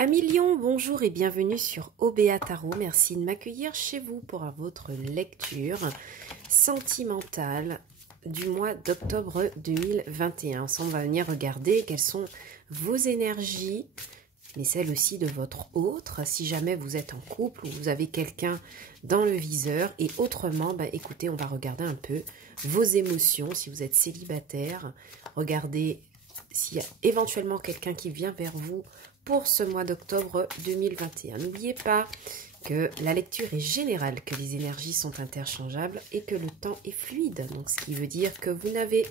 Amis Lion, bonjour et bienvenue sur OBA Tarot. Merci de m'accueillir chez vous pour votre lecture sentimentale du mois d'octobre 2021. Ensemble, on va venir regarder quelles sont vos énergies, mais celles aussi de votre autre, si jamais vous êtes en couple ou vous avez quelqu'un dans le viseur. Et autrement, écoutez, on va regarder un peu vos émotions, si vous êtes célibataire. Regardez s'il y a éventuellement quelqu'un qui vient vers vous pour ce mois d'octobre 2021. N'oubliez pas que la lecture est générale, que les énergies sont interchangeables et que le temps est fluide. Donc, ce qui veut dire que vous n'avez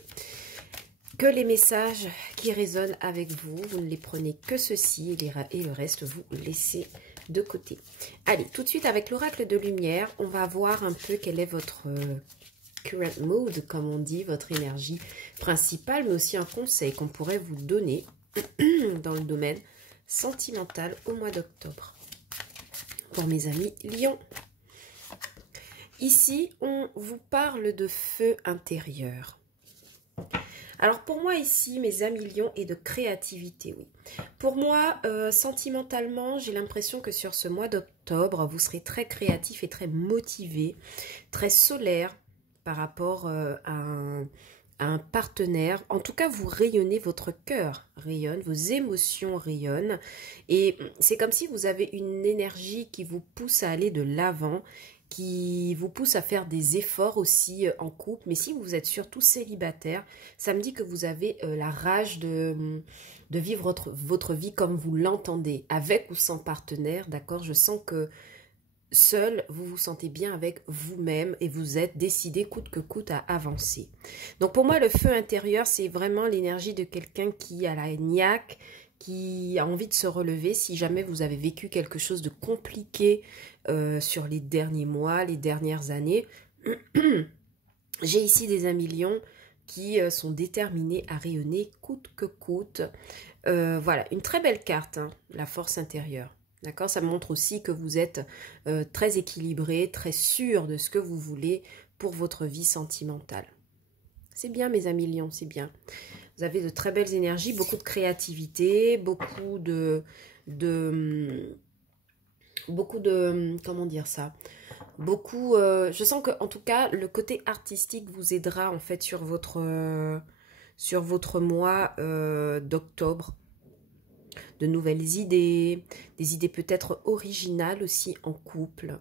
que les messages qui résonnent avec vous. Vous ne les prenez que ceci et le reste, vous laissez de côté. Allez, tout de suite avec l'oracle de lumière, on va voir un peu quel est votre current mood, comme on dit, votre énergie principale, mais aussi un conseil qu'on pourrait vous donner dans le domaine sentimental au mois d'octobre. Pour mes amis Lion, ici on vous parle de feu intérieur. Alors pour moi ici, mes amis Lion, et de créativité, oui. Pour moi, sentimentalement, j'ai l'impression que sur ce mois d'octobre, vous serez très créatif et très motivé, très solaire par rapport à un partenaire. En tout cas, vous rayonnez, votre cœur rayonne, vos émotions rayonnent. Et c'est comme si vous avez une énergie qui vous pousse à aller de l'avant, qui vous pousse à faire des efforts aussi en couple. Mais si vous êtes surtout célibataire, ça me dit que vous avez la rage de vivre votre vie comme vous l'entendez, avec ou sans partenaire, d'accord? Je sens que seul, vous vous sentez bien avec vous-même et vous êtes décidé coûte que coûte à avancer. Donc pour moi, le feu intérieur, c'est vraiment l'énergie de quelqu'un qui a la niaque, qui a envie de se relever. Si jamais vous avez vécu quelque chose de compliqué sur les derniers mois, les dernières années, j'ai ici des amis lions qui sont déterminés à rayonner coûte que coûte. Voilà, une très belle carte, hein, la force intérieure. D'accord, ça montre aussi que vous êtes très équilibré, très sûr de ce que vous voulez pour votre vie sentimentale. C'est bien, mes amis lions, c'est bien. Vous avez de très belles énergies, beaucoup de créativité, beaucoup de comment dire ça, beaucoup, je sens que en tout cas, le côté artistique vous aidera en fait sur votre mois d'octobre. De nouvelles idées, des idées peut-être originales aussi en couple.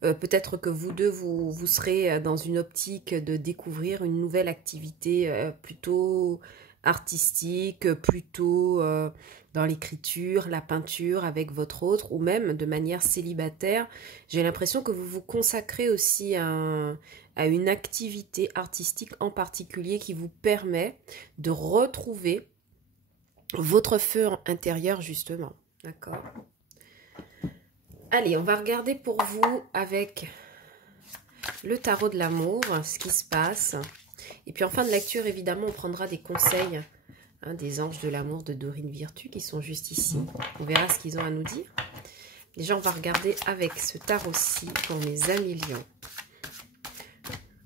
Peut-être que vous deux, vous serez dans une optique de découvrir une nouvelle activité plutôt artistique, plutôt dans l'écriture, la peinture avec votre autre, ou même de manière célibataire. J'ai l'impression que vous vous consacrez aussi à une activité artistique en particulier qui vous permet de retrouver votre feu intérieur, justement. D'accord? Allez, on va regarder pour vous avec le tarot de l'amour, ce qui se passe. Et puis en fin de lecture, évidemment, on prendra des conseils des anges de l'amour de Dorine Virtue qui sont juste ici. On verra ce qu'ils ont à nous dire. Déjà, on va regarder avec ce tarot-ci pour mes amis lions.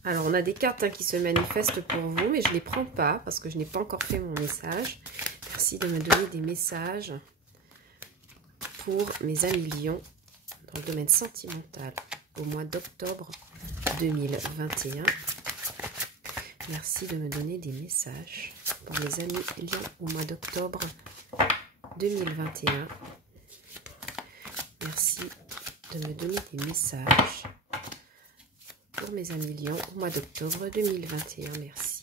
Alors, on a des cartes qui se manifestent pour vous, mais je ne les prends pas parce que je n'ai pas encore fait mon message. Merci de me donner des messages pour mes amis lions dans le domaine sentimental au mois d'octobre 2021. Merci de me donner des messages pour mes amis lions au mois d'octobre 2021. Merci de me donner des messages pour mes amis lions au mois d'octobre 2021. Merci.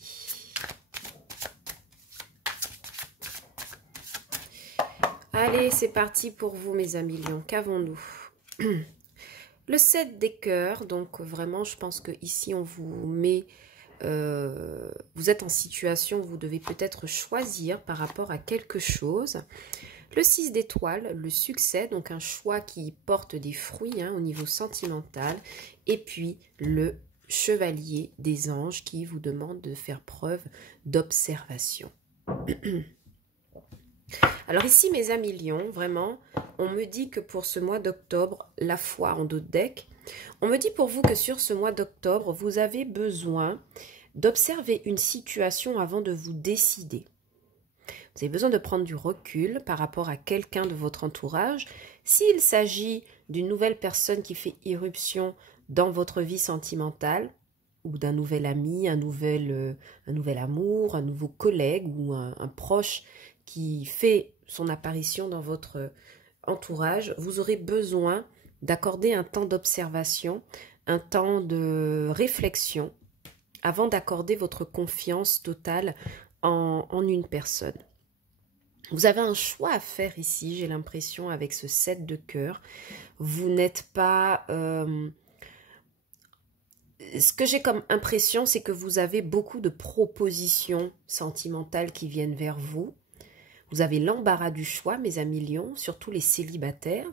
Allez, c'est parti pour vous, mes amis lions. Qu'avons-nous? Le 7 des cœurs. Donc, vraiment, je pense que ici on vous met... vous êtes en situation où vous devez peut-être choisir par rapport à quelque chose. Le 6 d'étoiles, le succès. Donc, un choix qui porte des fruits au niveau sentimental. Et puis, le chevalier des anges qui vous demande de faire preuve d'observation. Alors ici, mes amis lions, vraiment, on me dit que pour ce mois d'octobre, la foi en dos de deck, on me dit pour vous que sur ce mois d'octobre, vous avez besoin d'observer une situation avant de vous décider. Vous avez besoin de prendre du recul par rapport à quelqu'un de votre entourage. S'il s'agit d'une nouvelle personne qui fait irruption dans votre vie sentimentale, ou d'un nouvel ami, un nouvel amour, un nouveau collègue ou un proche qui fait son apparition dans votre entourage, vous aurez besoin d'accorder un temps d'observation, un temps de réflexion avant d'accorder votre confiance totale en une personne. Vous avez un choix à faire ici, j'ai l'impression, avec ce 7 de cœur. Vous n'êtes pas... ce que j'ai comme impression, c'est que vous avez beaucoup de propositions sentimentales qui viennent vers vous. Vous avez l'embarras du choix, mes amis lions, surtout les célibataires.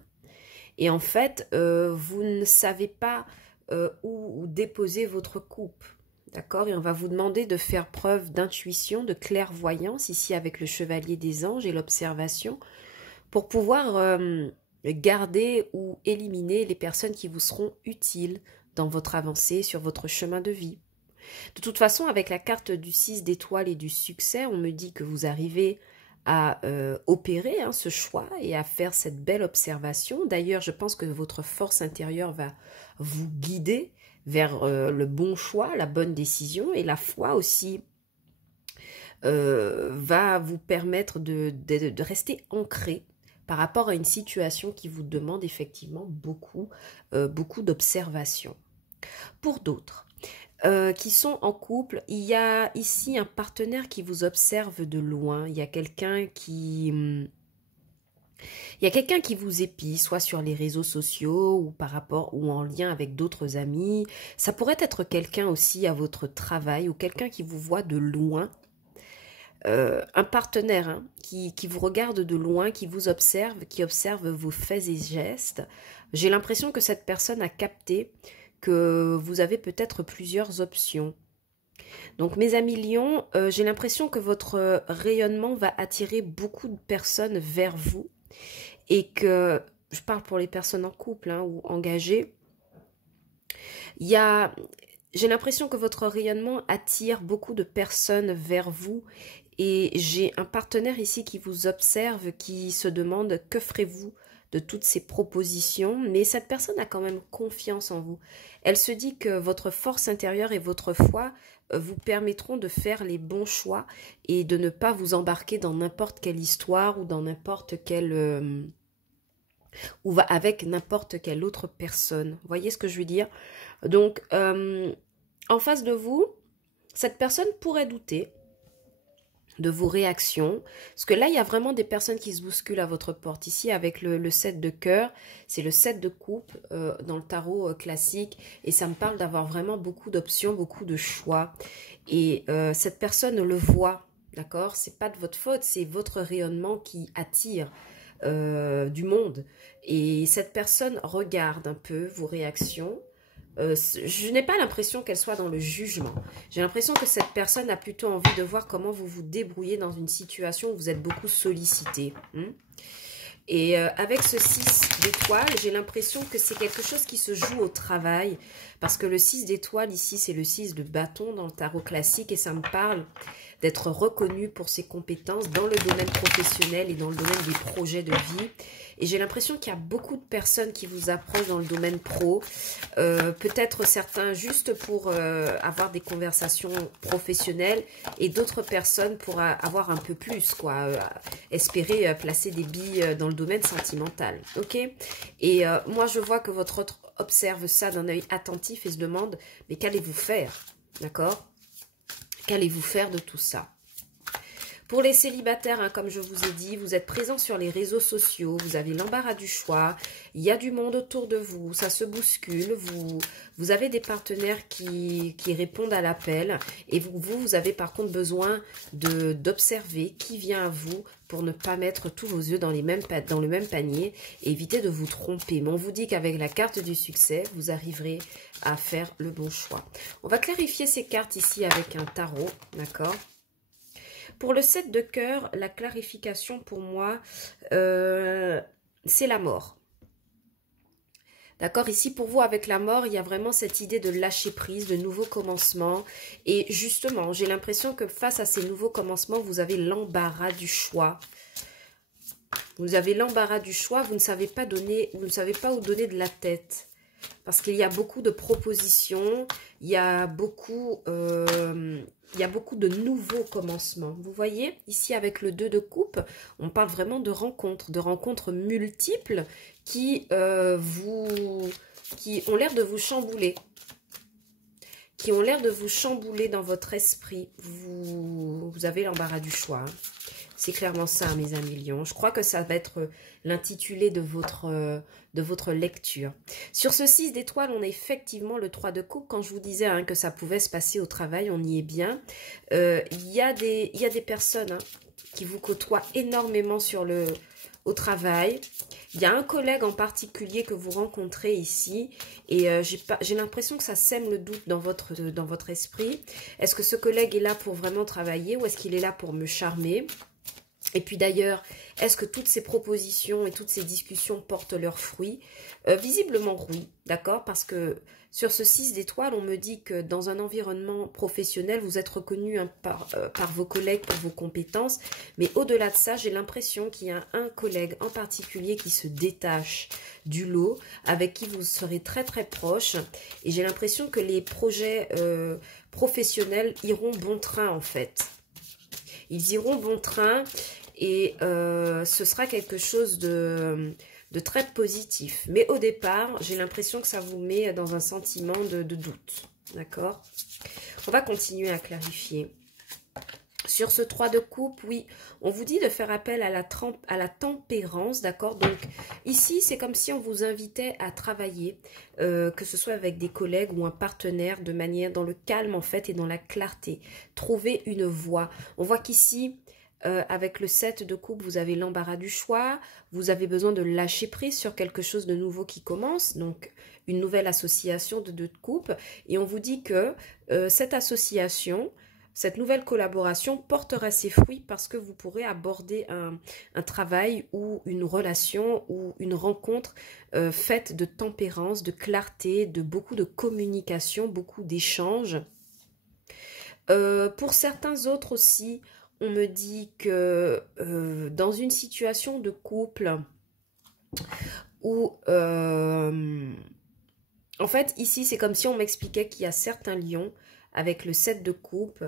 Et en fait, vous ne savez pas où déposer votre coupe. D'accord? Et on va vous demander de faire preuve d'intuition, de clairvoyance, ici avec le chevalier des anges et l'observation, pour pouvoir garder ou éliminer les personnes qui vous seront utiles dans votre avancée sur votre chemin de vie. De toute façon, avec la carte du 6 d'étoiles et du succès, on me dit que vous arrivez à opérer ce choix et à faire cette belle observation. D'ailleurs, je pense que votre force intérieure va vous guider vers le bon choix, la bonne décision, et la foi aussi va vous permettre de rester ancré par rapport à une situation qui vous demande effectivement beaucoup d'observation. Pour d'autres qui sont en couple, il y a ici un partenaire qui vous observe de loin. Il y a quelqu'un qui vous épie, soit sur les réseaux sociaux ou par rapport ou en lien avec d'autres amis. Ça pourrait être quelqu'un aussi à votre travail ou quelqu'un qui vous voit de loin. Un partenaire qui vous regarde de loin, qui vous observe, qui observe vos faits et gestes. J'ai l'impression que cette personne a capté que vous avez peut-être plusieurs options. Donc mes amis lions, j'ai l'impression que votre rayonnement va attirer beaucoup de personnes vers vous et que, je parle pour les personnes en couple ou engagées, j'ai l'impression que votre rayonnement attire beaucoup de personnes vers vous et j'ai un partenaire ici qui vous observe, qui se demande que ferez-vous de toutes ces propositions, mais cette personne a quand même confiance en vous. Elle se dit que votre force intérieure et votre foi vous permettront de faire les bons choix et de ne pas vous embarquer dans n'importe quelle histoire ou dans n'importe quelle... ou avec n'importe quelle autre personne. Vous voyez ce que je veux dire? Donc, en face de vous, cette personne pourrait douter de vos réactions, parce que là, il y a vraiment des personnes qui se bousculent à votre porte. Ici, avec le 7 de cœur, c'est le 7 de coupe dans le tarot classique, et ça me parle d'avoir vraiment beaucoup d'options, beaucoup de choix. Et cette personne le voit, d'accord? C'est pas de votre faute, c'est votre rayonnement qui attire du monde. Et cette personne regarde un peu vos réactions. Je n'ai pas l'impression qu'elle soit dans le jugement. J'ai l'impression que cette personne a plutôt envie de voir comment vous vous débrouillez dans une situation où vous êtes beaucoup sollicité. Et avec ce 6 d'étoiles, j'ai l'impression que c'est quelque chose qui se joue au travail. Parce que le 6 d'étoiles, ici, c'est le 6 de bâton dans le tarot classique. Et ça me parle d'être reconnu pour ses compétences dans le domaine professionnel et dans le domaine des projets de vie. Et j'ai l'impression qu'il y a beaucoup de personnes qui vous approchent dans le domaine pro. Peut-être certains juste pour avoir des conversations professionnelles et d'autres personnes pour avoir un peu plus, quoi. Espérer placer des billes dans le domaine sentimental, ok? Et moi, je vois que votre autre observe ça d'un œil attentif et se demande, mais qu'allez-vous faire, d'accord? Qu'allez-vous faire de tout ça? Pour les célibataires, comme je vous ai dit, vous êtes présents sur les réseaux sociaux, vous avez l'embarras du choix, il y a du monde autour de vous, ça se bouscule, vous avez des partenaires qui répondent à l'appel et vous avez par contre besoin d'observer qui vient à vous pour ne pas mettre tous vos œufs dans le même panier et éviter de vous tromper. Mais on vous dit qu'avec la carte du succès, vous arriverez à faire le bon choix. On va clarifier ces cartes ici avec un tarot, d'accord ? Pour le 7 de cœur, la clarification pour moi, c'est la mort. D'accord? Ici, pour vous, avec la mort, il y a vraiment cette idée de lâcher prise, de nouveaux commencements. Et justement, j'ai l'impression que face à ces nouveaux commencements, vous avez l'embarras du choix. Vous avez l'embarras du choix, vous ne savez pas donner, vous ne savez pas où donner de la tête. Parce qu'il y a beaucoup de propositions, il y a beaucoup de nouveaux commencements. Vous voyez, ici avec le 2 de coupe, on parle vraiment de rencontres multiples qui ont l'air de vous chambouler. Qui ont l'air de vous chambouler dans votre esprit. Vous avez l'embarras du choix. Hein. C'est clairement ça, mes amis lions. Je crois que ça va être l'intitulé de votre lecture. Sur ce 6 d'étoiles, on a effectivement le 3 de coupe. Quand je vous disais hein, que ça pouvait se passer au travail, on y est bien. Il y a des personnes hein, qui vous côtoient énormément au travail. Il y a un collègue en particulier que vous rencontrez ici et j'ai l'impression que ça sème le doute dans votre esprit. Est-ce que ce collègue est là pour vraiment travailler ou est-ce qu'il est là pour me charmer ? Et puis d'ailleurs, est-ce que toutes ces propositions et toutes ces discussions portent leurs fruits? Visiblement oui, d'accord? Parce que sur ce 6 d'étoiles, on me dit que dans un environnement professionnel, vous êtes reconnu hein, par vos collègues pour vos compétences. Mais au-delà de ça, j'ai l'impression qu'il y a un collègue en particulier qui se détache du lot, avec qui vous serez très très proche. Et j'ai l'impression que les projets professionnels iront bon train en fait. Ils iront bon train et ce sera quelque chose de très positif. Mais au départ, j'ai l'impression que ça vous met dans un sentiment de doute. D'accord? On va continuer à clarifier. Sur ce 3 de coupe, oui, on vous dit de faire appel à la tempérance, d'accord? Donc, ici, c'est comme si on vous invitait à travailler, que ce soit avec des collègues ou un partenaire, de manière dans le calme, en fait, et dans la clarté. Trouver une voie. On voit qu'ici, avec le 7 de coupe, vous avez l'embarras du choix, vous avez besoin de lâcher prise sur quelque chose de nouveau qui commence, donc une nouvelle association de 2 de coupe, et on vous dit que cette association... Cette nouvelle collaboration portera ses fruits parce que vous pourrez aborder un travail ou une relation ou une rencontre faite de tempérance, de clarté, de beaucoup de communication, beaucoup d'échanges. Pour certains autres aussi, on me dit que dans une situation de couple où... en fait, ici, c'est comme si on m'expliquait qu'il y a certains lions avec le 7 de coupe,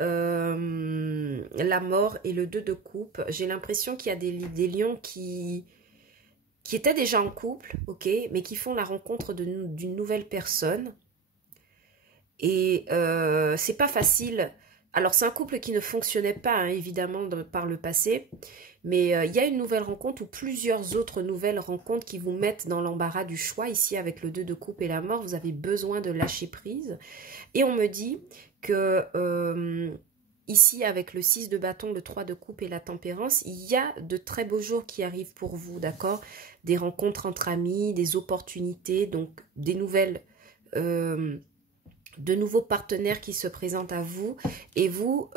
la mort et le 2 de coupe. J'ai l'impression qu'il y a des lions qui étaient déjà en couple, ok, mais qui font la rencontre d'une nouvelle personne. Et c'est pas facile. Alors, c'est un couple qui ne fonctionnait pas, hein, évidemment, par le passé. Mais il y a une nouvelle rencontre ou plusieurs autres nouvelles rencontres qui vous mettent dans l'embarras du choix. Ici, avec le 2 de coupe et la mort, vous avez besoin de lâcher prise. Et on me dit que ici, avec le 6 de bâton, le 3 de coupe et la tempérance, il y a de très beaux jours qui arrivent pour vous, d'accord? Des rencontres entre amis, des opportunités, donc des nouvelles... de nouveaux partenaires qui se présentent à vous et vous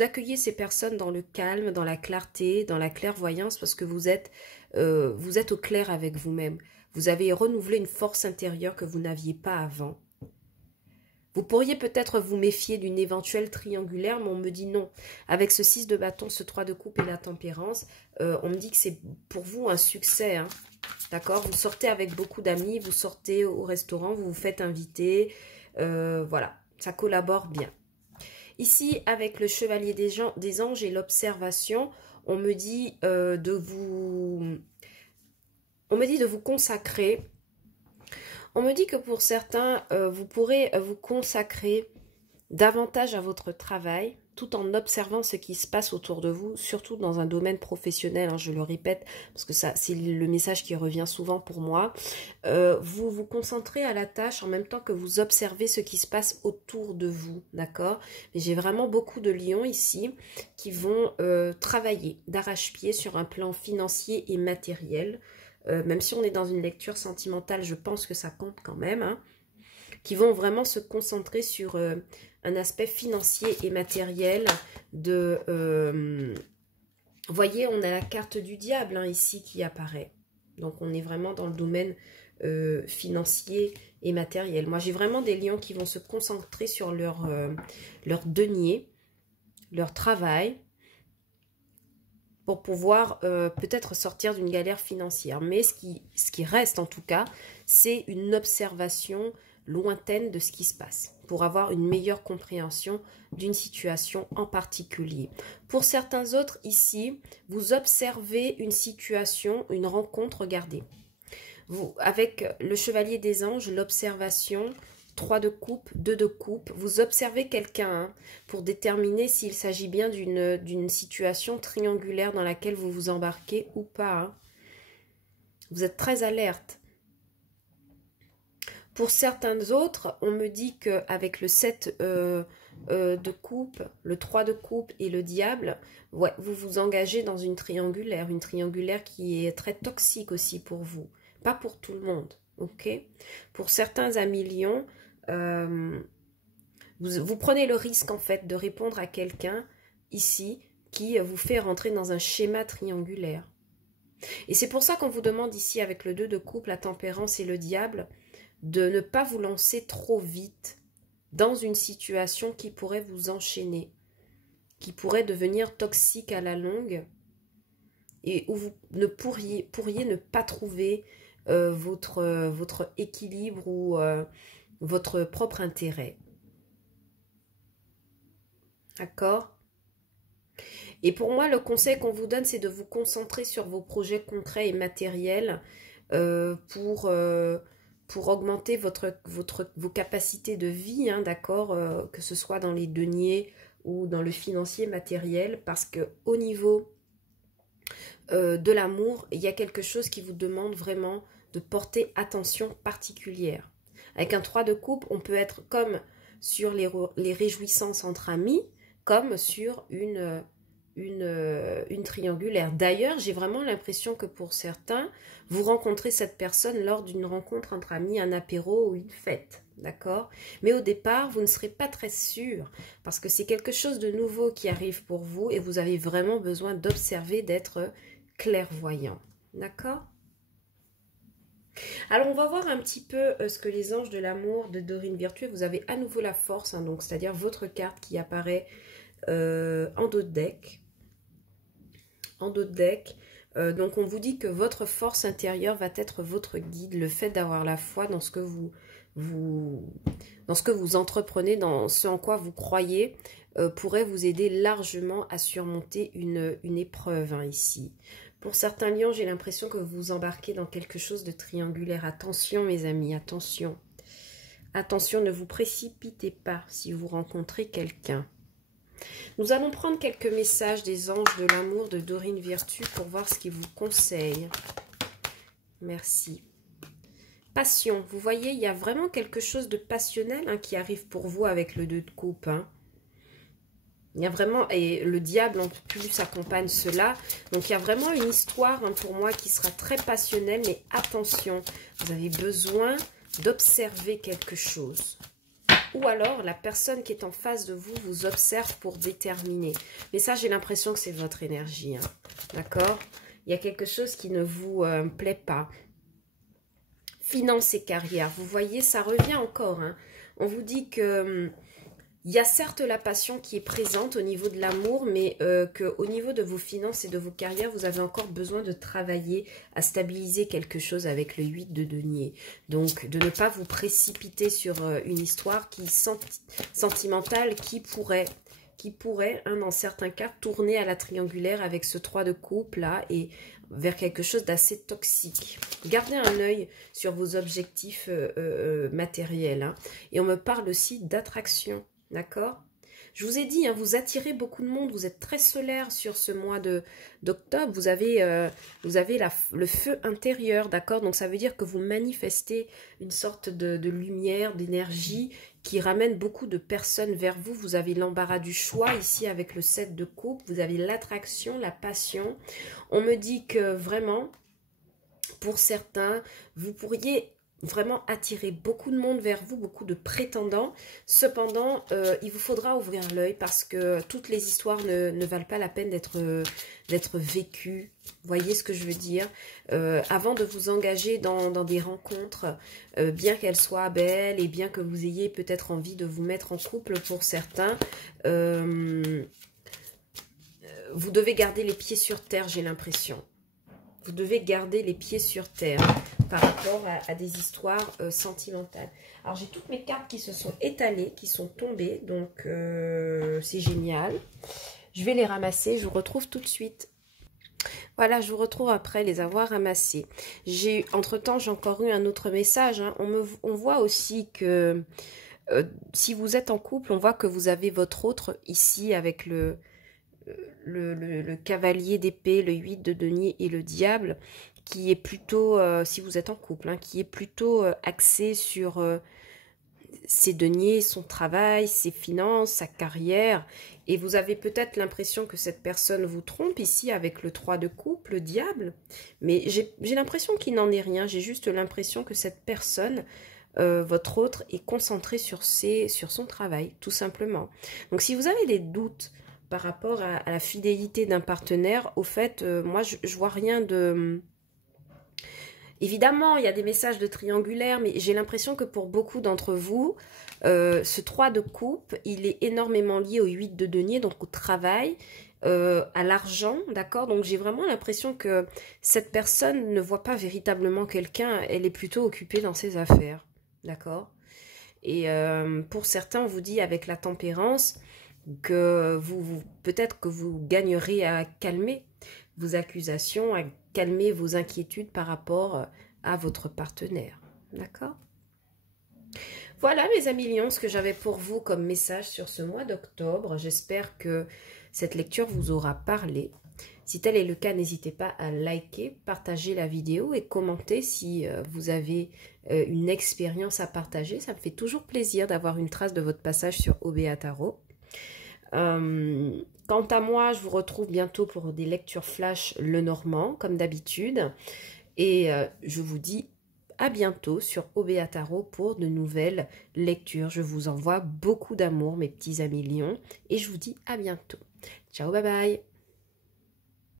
accueillez ces personnes dans le calme, dans la clarté, dans la clairvoyance parce que vous êtes au clair avec vous-même. Vous avez renouvelé une force intérieure que vous n'aviez pas avant. Vous pourriez peut-être vous méfier d'une éventuelle triangulaire, mais on me dit non. Avec ce 6 de bâton, ce 3 de coupe et la tempérance, on me dit que c'est pour vous un succès. Hein. D'accord? Vous sortez avec beaucoup d'amis, vous sortez au restaurant, vous vous faites inviter. Voilà, ça collabore bien. Ici, avec le chevalier des anges et l'observation, on me dit de vous consacrer. On me dit que pour certains, vous pourrez vous consacrer davantage à votre travail, tout en observant ce qui se passe autour de vous, surtout dans un domaine professionnel, hein, je le répète, parce que ça c'est le message qui revient souvent pour moi. Vous vous concentrez à la tâche en même temps que vous observez ce qui se passe autour de vous, d'accord? Mais j'ai vraiment beaucoup de lions ici qui vont travailler d'arrache-pied sur un plan financier et matériel. Même si on est dans une lecture sentimentale, je pense que ça compte quand même, hein, qui vont vraiment se concentrer sur un aspect financier et matériel de... voyez, on a la carte du diable hein, ici qui apparaît. Donc, on est vraiment dans le domaine financier et matériel. Moi, j'ai vraiment des lions qui vont se concentrer sur leur denier, leur travail, pour pouvoir peut-être sortir d'une galère financière. Mais ce qui reste en tout cas, c'est une observation lointaine de ce qui se passe, pour avoir une meilleure compréhension d'une situation en particulier. Pour certains autres, ici, vous observez une situation, une rencontre, regardez. Vous, avec le chevalier des anges, l'observation, 3 de coupe, 2 de coupe, vous observez quelqu'un hein, pour déterminer s'il s'agit bien d'une situation triangulaire dans laquelle vous vous embarquez ou pas. Hein. Vous êtes très alerte. Pour certains autres, on me dit qu'avec le 7 de coupe, le 3 de coupe et le diable, ouais, vous vous engagez dans une triangulaire qui est très toxique aussi pour vous. Pas pour tout le monde, ok? Pour certains amis lions, vous prenez le risque en fait de répondre à quelqu'un ici qui vous fait rentrer dans un schéma triangulaire. Et c'est pour ça qu'on vous demande ici avec le 2 de coupe, la tempérance et le diable, de ne pas vous lancer trop vite dans une situation qui pourrait vous enchaîner, qui pourrait devenir toxique à la longue et où vous pourriez ne pas trouver votre équilibre ou votre propre intérêt. D'accord? Et pour moi, le conseil qu'on vous donne, c'est de vous concentrer sur vos projets concrets et matériels pour augmenter vos capacités de vie, hein, d'accord, que ce soit dans les deniers ou dans le financier matériel, parce qu'au niveau de l'amour, il y a quelque chose qui vous demande vraiment de porter attention particulière. Avec un 3 de coupe, on peut être comme sur les réjouissances entre amis, comme sur une triangulaire. D'ailleurs, j'ai vraiment l'impression que pour certains, vous rencontrez cette personne lors d'une rencontre entre amis, un apéro ou une fête, d'accord? Mais au départ, vous ne serez pas très sûr, parce que c'est quelque chose de nouveau qui arrive pour vous et vous avez vraiment besoin d'observer, d'être clairvoyant, d'accord? Alors, on va voir un petit peu ce que les anges de l'amour de Dorine Virtue, vous avez à nouveau la force, hein, donc c'est-à-dire votre carte qui apparaît en dos de deck. En dos de deck. Donc, on vous dit que votre force intérieure va être votre guide. Le fait d'avoir la foi dans ce que dans ce que vous entreprenez, dans ce en quoi vous croyez, pourrait vous aider largement à surmonter une épreuve hein, ici. Pour certains lions, j'ai l'impression que vous vous embarquez dans quelque chose de triangulaire. Attention mes amis, attention. Attention, ne vous précipitez pas si vous rencontrez quelqu'un. Nous allons prendre quelques messages des anges de l'amour de Dorine Virtue pour voir ce qu'ils vous conseillent. Merci. Passion, vous voyez, il y a vraiment quelque chose de passionnel hein, qui arrive pour vous avec le 2 de coupe. Hein. Il y a vraiment, et le diable en plus accompagne cela. Donc il y a vraiment une histoire hein, pour moi qui sera très passionnelle. Mais attention, vous avez besoin d'observer quelque chose. Ou alors la personne qui est en face de vous vous observe pour déterminer. Mais ça j'ai l'impression que c'est votre énergie. Hein. D'accord? Il y a quelque chose qui ne vous plaît pas. Finance et carrière. Vous voyez, ça revient encore. Hein. On vous dit que... il y a certes la passion qui est présente au niveau de l'amour, mais qu'au niveau de vos finances et de vos carrières, vous avez encore besoin de travailler à stabiliser quelque chose avec le 8 de denier. Donc, de ne pas vous précipiter sur une histoire qui sentimentale qui pourrait hein, dans certains cas, tourner à la triangulaire avec ce 3 de coupe là et vers quelque chose d'assez toxique. Gardez un œil sur vos objectifs matériels. Hein. Et on me parle aussi d'attraction. D'accord? Je vous ai dit, hein, vous attirez beaucoup de monde, vous êtes très solaire sur ce mois d'octobre, vous avez le feu intérieur, d'accord? Donc ça veut dire que vous manifestez une sorte de lumière, d'énergie qui ramène beaucoup de personnes vers vous. Vous avez l'embarras du choix ici avec le 7 de coupe, vous avez l'attraction, la passion. On me dit que vraiment, pour certains, vous pourriez vraiment attirer beaucoup de monde vers vous, beaucoup de prétendants. Cependant, il vous faudra ouvrir l'œil parce que toutes les histoires ne valent pas la peine d'être vécues. Vous voyez ce que je veux dire? Avant de vous engager dans des rencontres, bien qu'elles soient belles et bien que vous ayez peut-être envie de vous mettre en couple pour certains, vous devez garder les pieds sur terre, j'ai l'impression. Vous devez garder les pieds sur terre par rapport à des histoires sentimentales. Alors, j'ai toutes mes cartes qui se sont étalées, qui sont tombées. Donc, c'est génial. Je vais les ramasser. Je vous retrouve tout de suite. Voilà, je vous retrouve après les avoir ramassées. Entre-temps, j'ai encore eu un autre message. Hein. On voit aussi que si vous êtes en couple, on voit que vous avez votre autre ici avec le cavalier d'épée, le 8 de denier et le diable, qui est plutôt, si vous êtes en couple, hein, qui est plutôt axé sur ses deniers, son travail, ses finances, sa carrière. Et vous avez peut-être l'impression que cette personne vous trompe ici avec le 3 de coupe, le diable. Mais j'ai l'impression qu'il n'en est rien. J'ai juste l'impression que cette personne, votre autre, est concentrée sur son travail, tout simplement. Donc si vous avez des doutes par rapport à la fidélité d'un partenaire, au fait, moi, je vois rien de... Évidemment, il y a des messages de triangulaire, mais j'ai l'impression que pour beaucoup d'entre vous, ce 3 de coupe, il est énormément lié au 8 de denier, donc au travail, à l'argent, d'accord? Donc j'ai vraiment l'impression que cette personne ne voit pas véritablement quelqu'un, elle est plutôt occupée dans ses affaires, d'accord? Et pour certains, on vous dit avec la tempérance, que peut-être que vous gagnerez à calmer vos accusations, à calmer vos inquiétudes par rapport à votre partenaire. D'accord? Voilà mes amis lions, ce que j'avais pour vous comme message sur ce mois d'octobre. J'espère que cette lecture vous aura parlé. Si tel est le cas, n'hésitez pas à liker, partager la vidéo et commenter si vous avez une expérience à partager. Ça me fait toujours plaisir d'avoir une trace de votre passage sur OBA Tarot. Quant à moi, je vous retrouve bientôt pour des lectures flash Lenormand, comme d'habitude. Et je vous dis à bientôt sur OBA Tarot pour de nouvelles lectures. Je vous envoie beaucoup d'amour, mes petits amis lions. Et je vous dis à bientôt. Ciao, bye bye.